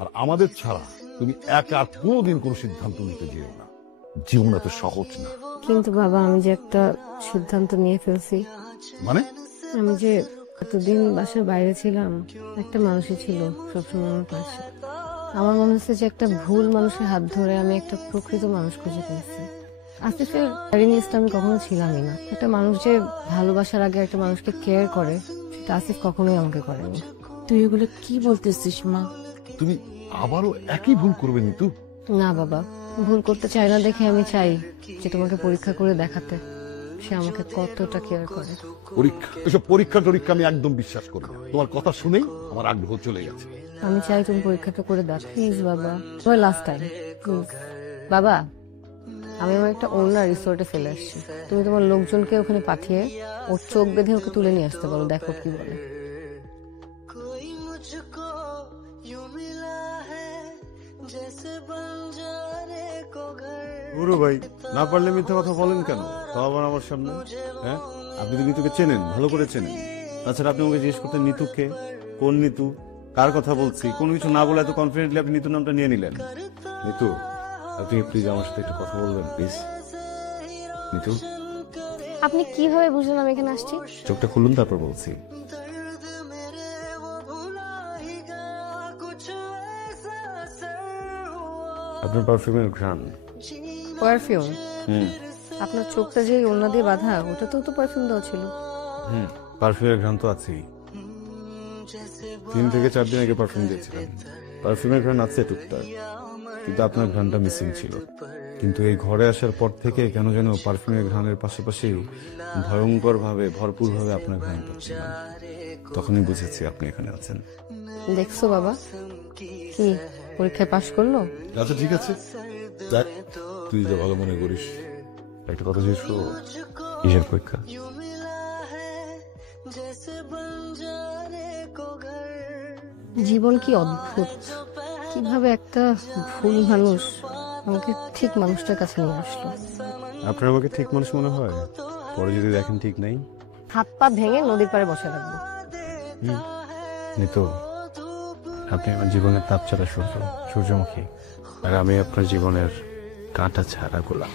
আর আমাদের ছাড়া তুমি একা আর কোনোদিন কোনো সিদ্ধান্ত নিতে যেও না। জীবন এত সহজ না। কিন্তু বাবা, আমি যে একটা সিদ্ধান্ত নিয়ে ফেলছি। মানে? আমি যে এতদিন বাসার বাইরে ছিলাম, একটা মানুষই ছিল সবসময় আমার পাশে। আমার মনে হচ্ছে যে একটা ভুল মানুষের হাত ধরে আমি একটা প্রকৃত মানুষ খুঁজে পেয়েছি। আসিফের লিস্টে আমি কখনো ছিলামই না। একটা মানুষ যে ভালোবাসার আগে একটা মানুষকে কেয়ার করে, সেটা আসিফ কখনোই আমাকে করেনি। তুই এগুলো কি বলতেছিস মা? তুমি আবারও একই ভুল করবে নিতু। না বাবা, ভুল করতে চাই না দেখে আমি চাই যে তোমাকে পরীক্ষা করে দেখাতে সে আমাকে কতটা কেয়ার করে। পরীক্ষা, এসব পরীক্ষা টরীক্ষা আমি একদম বিশ্বাস করি না। তোমার কথা শুনেই আমার আগ্রহ চলে গেছে। আমি চাই তুমি পরীক্ষাটা করে দাও প্লিজ বাবা, তোমার লাস্ট টাইম প্লিজ। বাবা, আমি আমার একটা অন্য রিসোর্টে ফেলে আসছি, তুমি তোমার লোকজনকে ওখানে পাঠিয়ে ওর চোখ বেঁধে ওকে তুলে নিয়ে আসতে পারো, দেখো কি বলে। গুরু ভাই, না পারলে মিথ্যে কথা বলেন কেন? তাও আবার আমার সামনে। হ্যাঁ, আপনি তো নিতুকে চেনেন, ভালো করে চেনেন। তাছাড়া আপনি আমাকে জিজ্ঞেস করতেন নিতু কে, কোন নিতু, কার কথা বলছি, কোনো কিছু না বলে এত কনফিডেন্টলি আপনি নিতুর নামটা নিয়ে নিলেন। নিতু, আপনি প্লিজ আমার সাথে একটু কথা বলবেন প্লিজ। নিতু, আপনি কিভাবে বুঝলেন আমি এখানে আসছি? চোখটা খুলুন তারপর বলছি। আপনার পারফিউমের ঘ্রাণ। পারফিউম? হুম আপনার চোখটা যে ওড়না দিয়ে বাঁধা, ওটাতেও তো পারফিউম দেওয়া ছিল। পারফিউমের ঘ্রাণ তো আছেই। 3 থেকে 4 দিন আগে পারফিউম দিয়েছিলাম। পারফিউমের ঘ্রাণ আছে টুকটাক, কিন্তু আপনার ঘ্রাণটা মিসিং ছিল। কিন্তু এই ঘরে আসার পর থেকে কেন যেন পারফিউমের ঘ্রাণের পাশাপাশি ভয়ঙ্কর ভাবে, ভরপুর ভাবে আপনার ঘ্রাণ পাচ্ছিলাম। তখনই বুঝেছি আপনি এখানে আছেন। দেখছো বাবা, কি পরীক্ষায় পাশ করলো? আচ্ছা ঠিক আছে, দেখ তুই যা ভালো মনে করিস। একটা কথা জিজ্ঞেস করবো? কিসের পরীক্ষা? জীবন কি অদ্ভুত, কিভাবে একটা ভুল মানুষ আমাকে ঠিক মানুষটার কাছে নিয়ে আসলো। আপনার আমাকে ঠিক মানুষ মনে হয়? পরে যদি দেখেন ঠিক নাই, হাত পা ভেঙে নদীর পাড়ে বসে রাখবো। নিতু, আপনি আমার জীবনের তাপ ছাড়া সূর্য, সূর্যমুখী, আর আমি আপনার জীবনের কাঁটা ছাড়া গোলাপ।